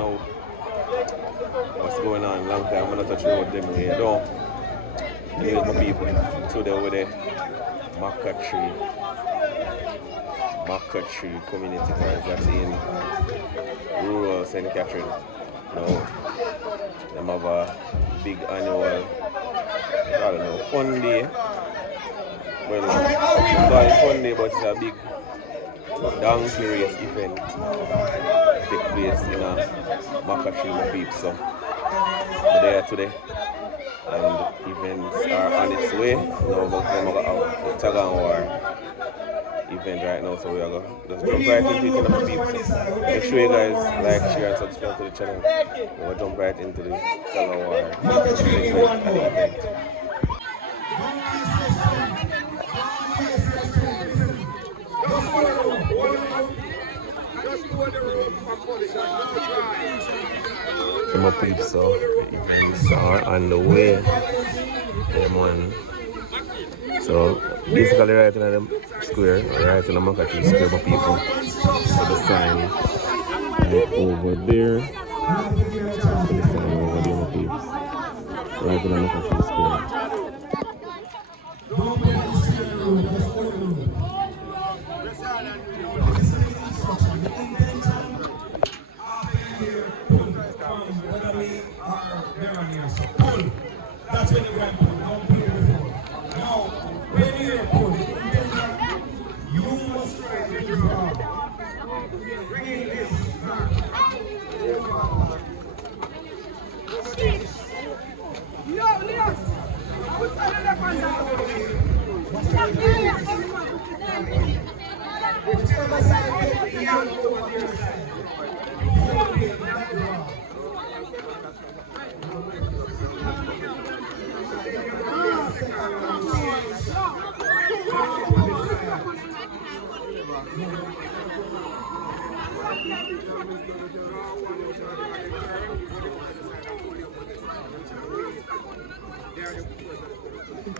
know what's going on. Long time I'm not touch road them way. Though, anyways, my people, today with the Macca tree community guys that's in rural St. Catherine. Now, them have a big annual, I don't know, fun day. Well, call it fun day, but it's a big donkey race event take place in a Macca tree, my peeps. So, we're there today, and events are on its way. Now, we're going to have the Tag and War event right now, so we are going to just jump right into it, my peeps. So make sure you guys like, share, and subscribe to the channel. We're going to jump right into the Tag and War segment and the event. My peeps, so the events are on the way. Them one. So basically right in the square, right in the Macca square, my people. So the sign right over there. So the sign over there, my peeps. Right in the Macca square. That's when the ramp pull, don't put it before. Now, when you're pulling, you must try to do wrong. Bringing this back.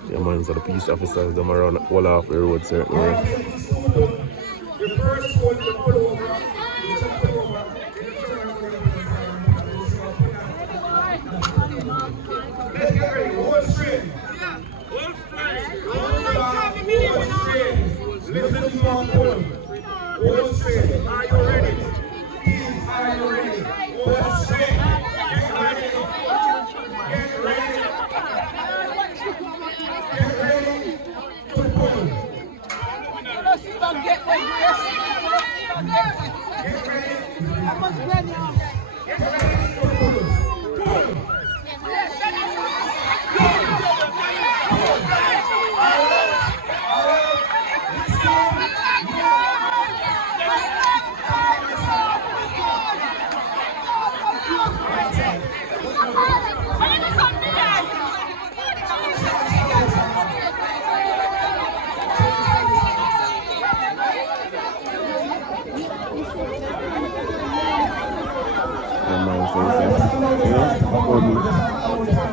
Yeah, man, so the police officers them around all off the road certain way. The first one to pull over, let's get ready, hold straight. Hold straight. Listen to your pull. Hold straight. Are you ready? Team, are you ready? Hold straight. Get ready. Get ready. Get ready to pull. Get ready. Get ready to pull. Pull.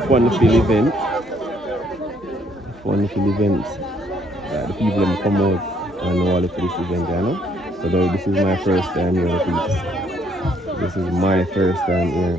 Wonderful event. Wonderful event. The people that come out and all for this event, you know. So though this is my first time here, peeps. This is my first time here.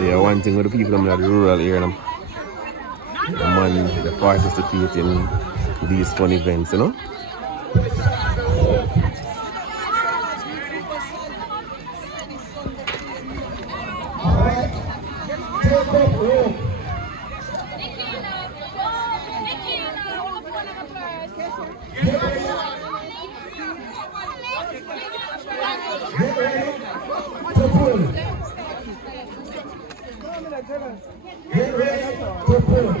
Yeah, one thing with the people in the rural area, the man they participate in these fun events, you know. Get ready to pull.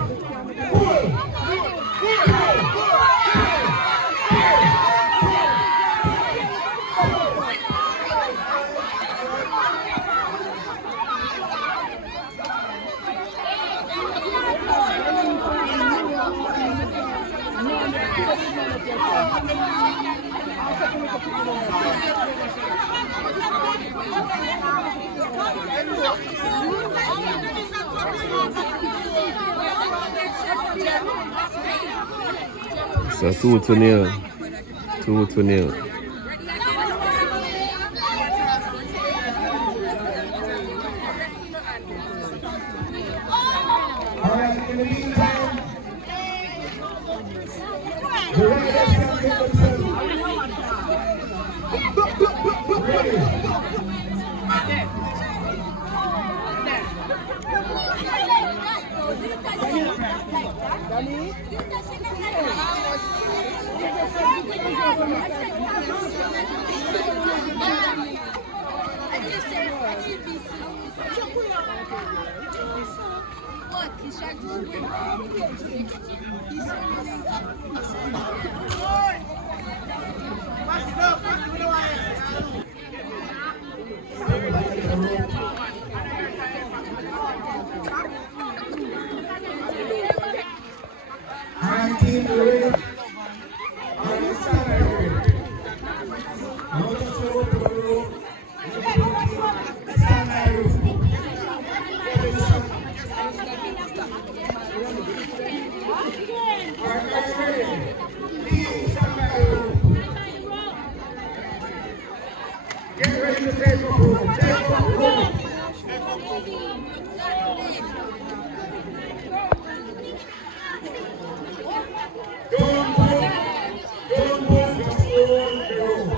Pull. Pull. Pull. So 2-0. 2-0. Alright, in the meantime, the riders can get themselves ready. Alright, team, you ready? Alright, stand by, you ready? I want you to open the rope. Stand by, you ready? Alright, are you ready? Team, stand by, you ready? Get ready to take up rope. Take up rope. Don't move, just hold the rope.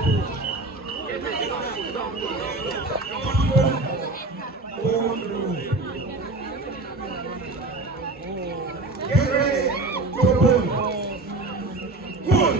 Hold the rope. Get ready to pull. Pull.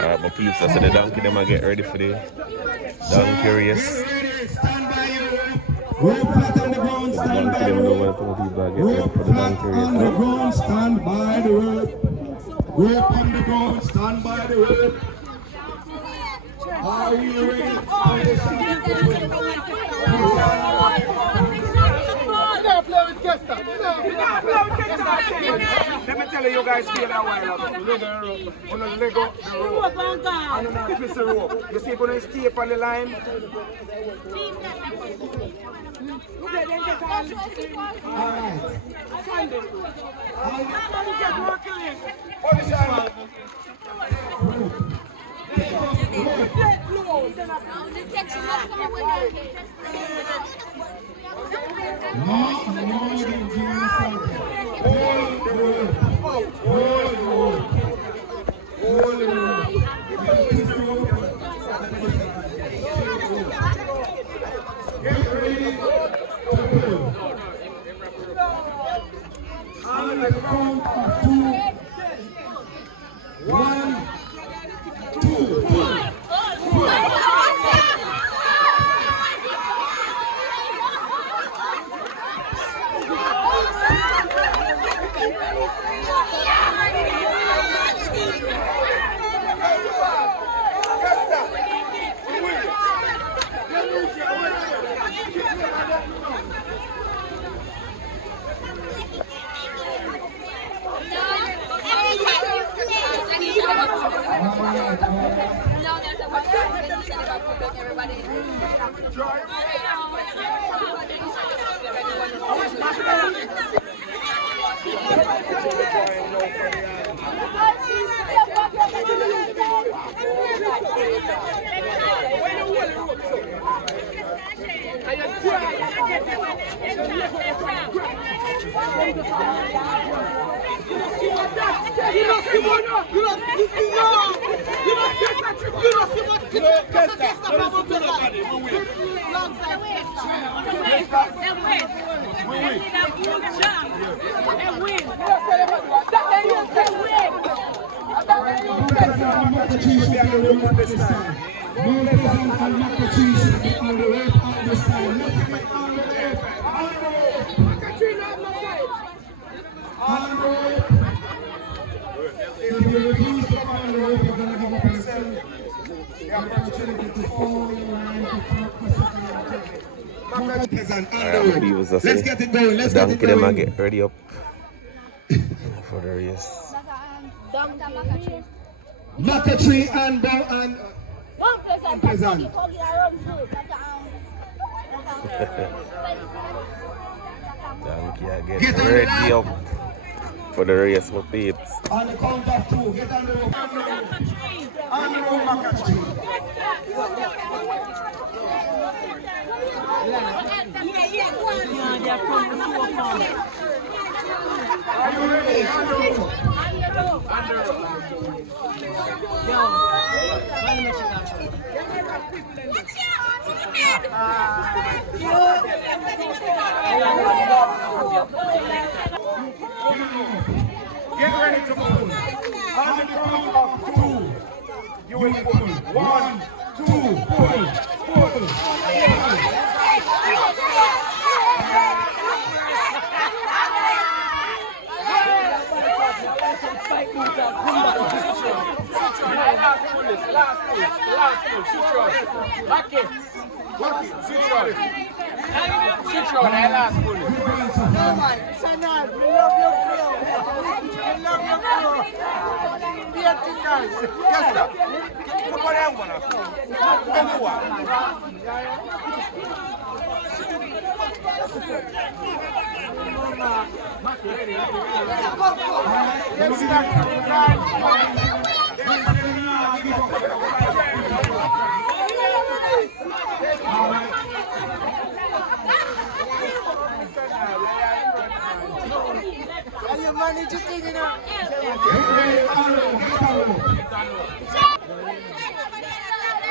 Alright, but people, so the donkey them get ready for the donkey race. Get ready, stand by your rope. Rope flat on the ground, stand by the rope. Rope flat on the ground, stand by the rope. Rope on the ground, stand by the rope. Are we ready? Let me tell you guys feel a while ago. On a Lego the rope. And on a twist the rope. You see when you stay up on the line. Alright. Get ready to pull. On the count of 2, 1, 2, pull. Let's get it going. Let's get it Them going. get ready up for the race. Macca tree and bow and Pleasant. Donkey get ready up for the race, my peeps. On the count of 2, get on the road. On the road, Macca tree. Are you ready? Get ready to move. On the count of 2, you will pull. 1, 2, pull.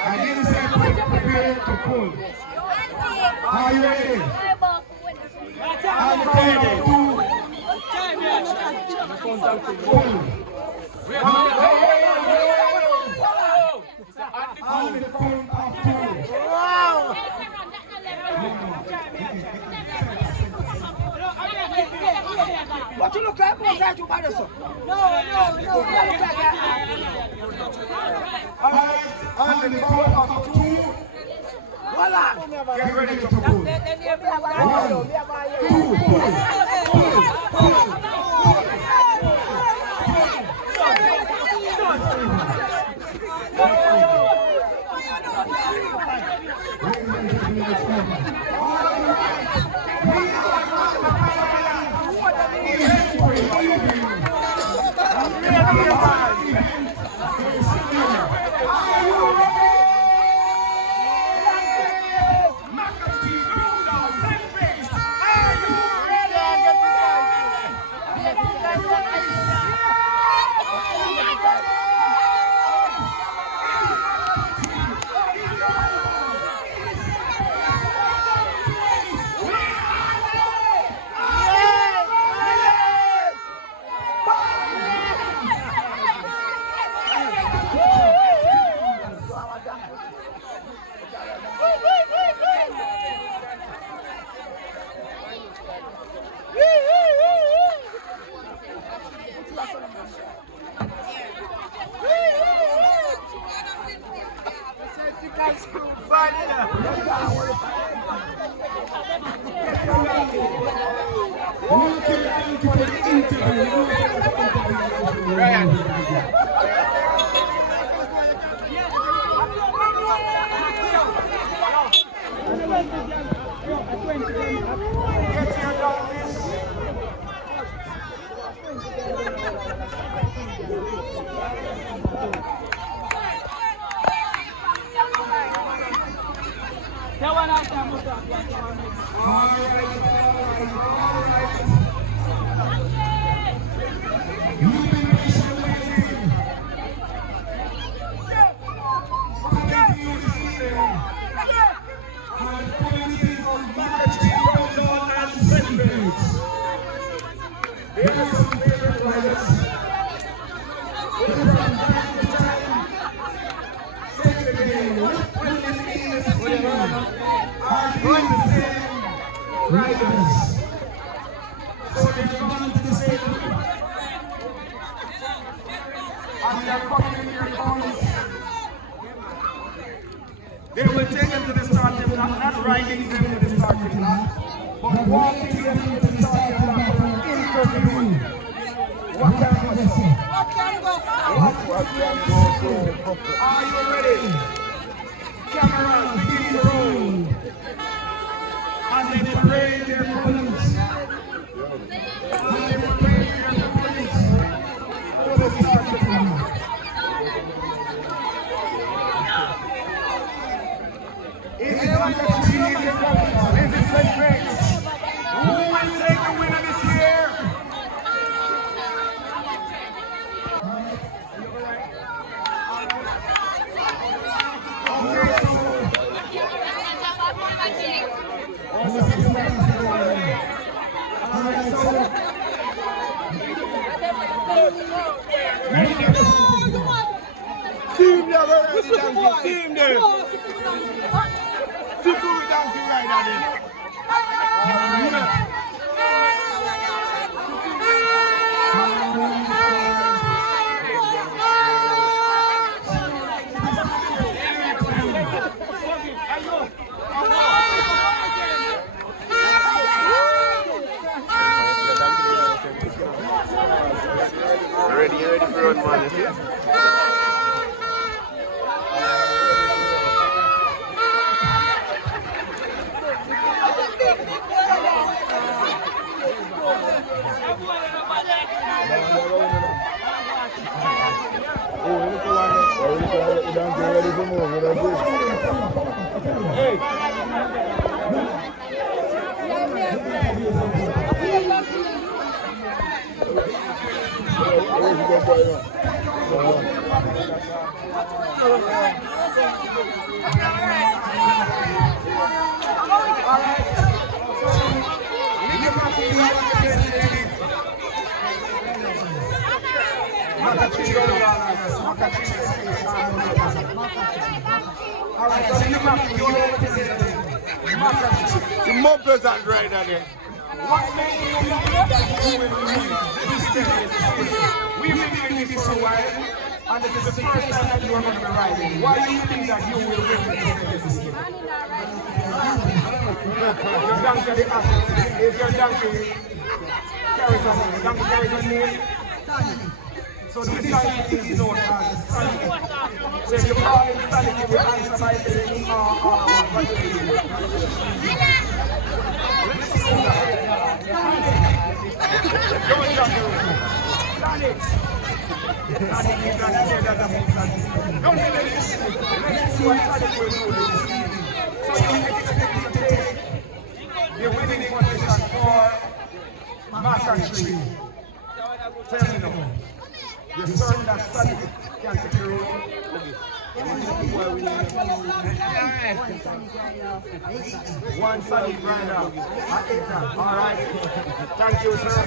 I didn't say prepare to pull. Are you ready? I'm ready. Pull. On the count of 2. Wow. What you look like? What's that you bad so? No. On the count of 2. Voila. Get ready to pull. 1, You've been patiently waiting. And communities of Macca downtown and celebrate. There are some favorite riders. Who from time to time take the game. When it means are doing the same riders. So they're going to the same and they're coming in their phones. They will take them to the starting block, not riding them to the starting block, but walking them to the starting block for an interview. What can I say? What can go? Are you ready? Cameras begin to roll. And they parade their colors. And they parade their colors to the starting block. Is it Macca Tree? Is it St. Grace? Who will take the winner this year? Team there, team there. Super donkey rider there. You ready for run, man, you see? The more pleasant rider there. What makes you think that you will win this? We've been doing this for a while, and this is the first time that you are going to be riding. Why do you think that you will win this? Your donkey, the athlete, is your donkey carries a name? Donkey carries a name? So this donkey is known as Sunny. So if you call him Sunny, you will answer by saying, what do you do? Let's see that. Don't jump the room. Sunny. Don't do this. Let's see what Sunny will do this evening. So you expect to take the winning position for Macca Tree. Tell me now. You're certain that Sunny can take the room? One Sunny grind out. All right. Thank you, sir.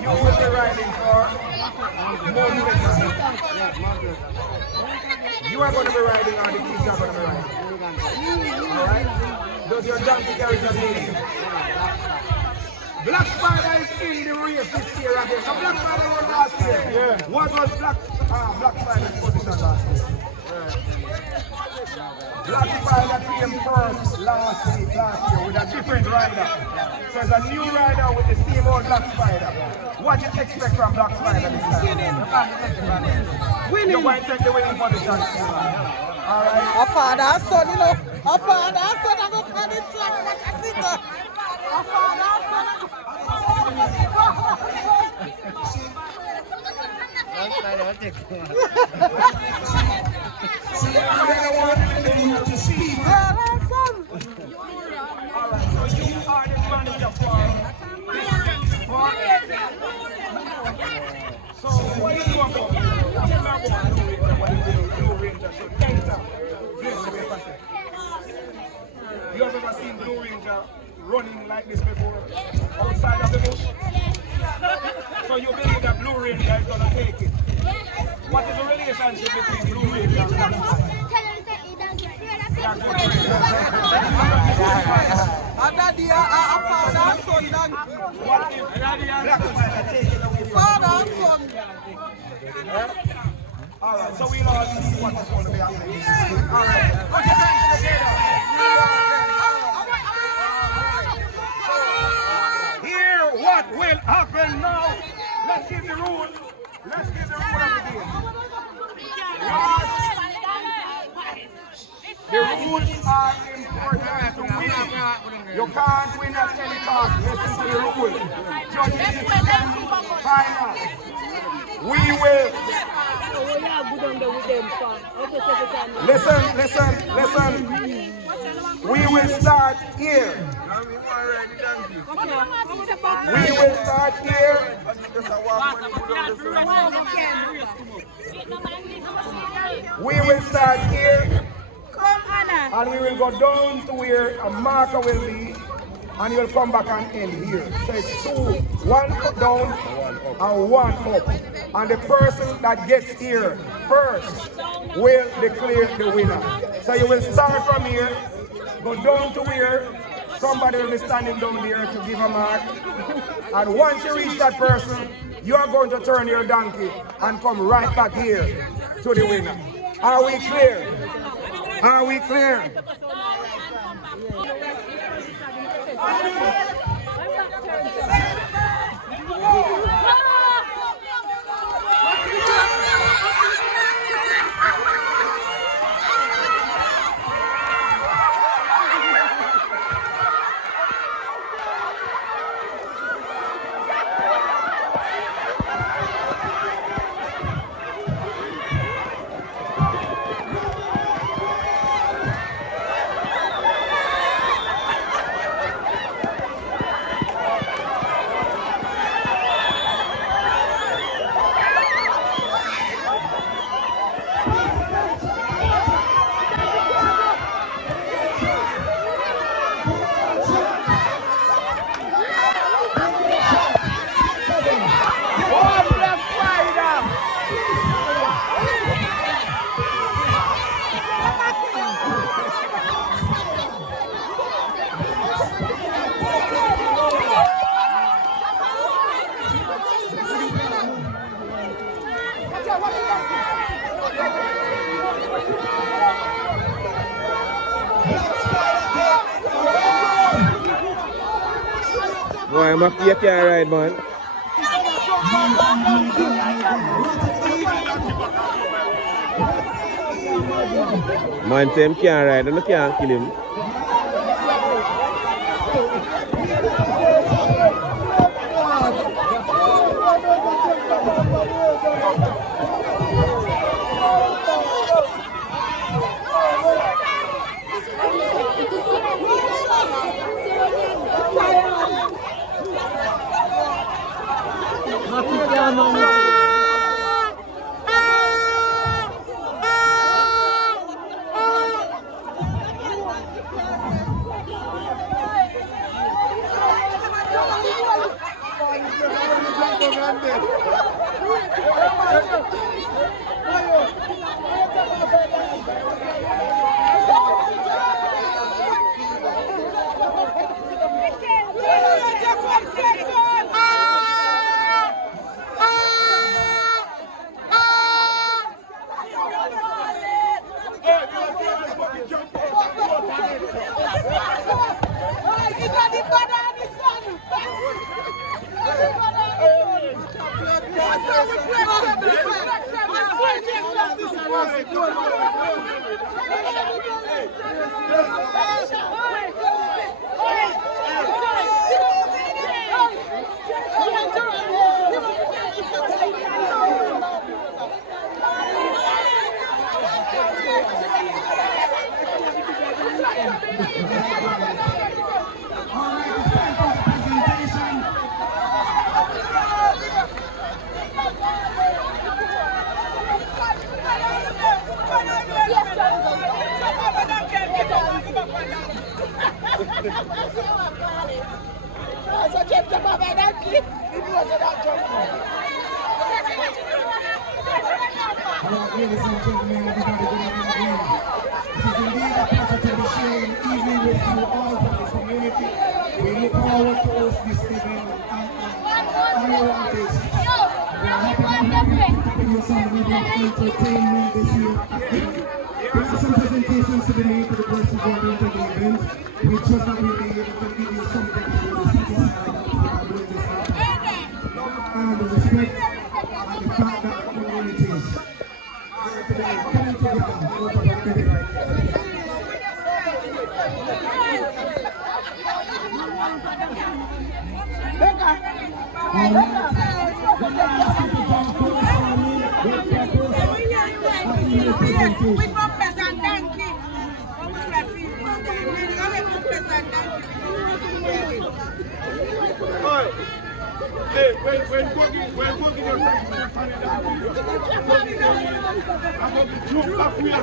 You will be riding for more. You are going to be riding, or the kids are going to be riding. All right. Does your donkey carry the name? Black Spider is in the race this year again. So Black Spider was last year. Yeah. What was Black Spider's position last year? Black Spider came first last year with a different rider. So it's a new rider with the same old Black Spider. What do you expect from Black Spider this time? Winning. You're going to take the winning position. Alright. Our father and son, you know. Our father and son are going to come in track like a sitter. Our father and son are going to come in track. See, I don't want anyone to speak. Alright, so you are the manager so what do you want about Blue Ranger should enter this way? You have ever seen Blue Ranger running like this before? Outside of the bush? So you believe that Blue Ranger is going to take it? What is the relationship between Blue Ranger and Black? Alright, so we'll all see what is going to be happening. Alright, put your hands together. Here, what will happen now? Let's give the rule. Let's give the rule of the game. The rules are important to win. You can't win at any cost. Listen to the rule. Judges, final. We will. Listen. We will start here. We will start here. We will start here. And we will go down to where a marker will be, and you'll come back and end here. So it's two, one down and one up. And the person that gets here first will declare the winner. So you will start from here, go down to where somebody will be standing down there to give a mark. And once you reach that person, you are going to turn your donkey and come right back here to the winner. Are we clear? Are we clear? Boy, Macca, you can't ride, man. Man say him can't ride and you can't kill him. Alright, ladies and gentlemen, everybody, good evening again. It is indeed a pleasure to be sharing an evening with you all from the community. We look forward to host this event on an annual basis. We are happy to bring you some media entertainment this year. There are some presentations to be made to the persons who are into the event. We trust that we'll be able to give you something to the city side of this event. And the respect and the fact that the communities are today coming together out of a event. With bumpers and donkey. Hey, when cooking your I'm going to jump up here.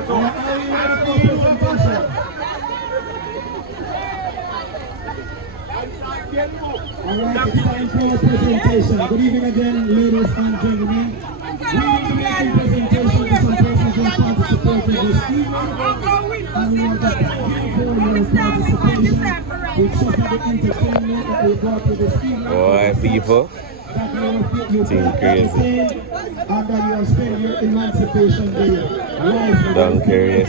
Alright, it's time for our presentation. Good evening again, ladies and gentlemen. We will be making presentation to some persons who are participating this evening. And we want to thank you for your participation. We trust that the entertainment that we brought to this evening. Boy, people. You Think crazy. and that you have spent your Emancipation Day. Don't curious.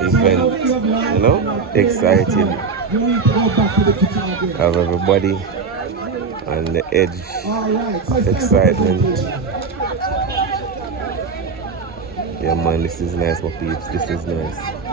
Event, you know, exciting. You need to go back to the kitchen again. Have everybody on the edge. Alright, so it's Excitement. Yeah man, this is nice my peeps, this is nice.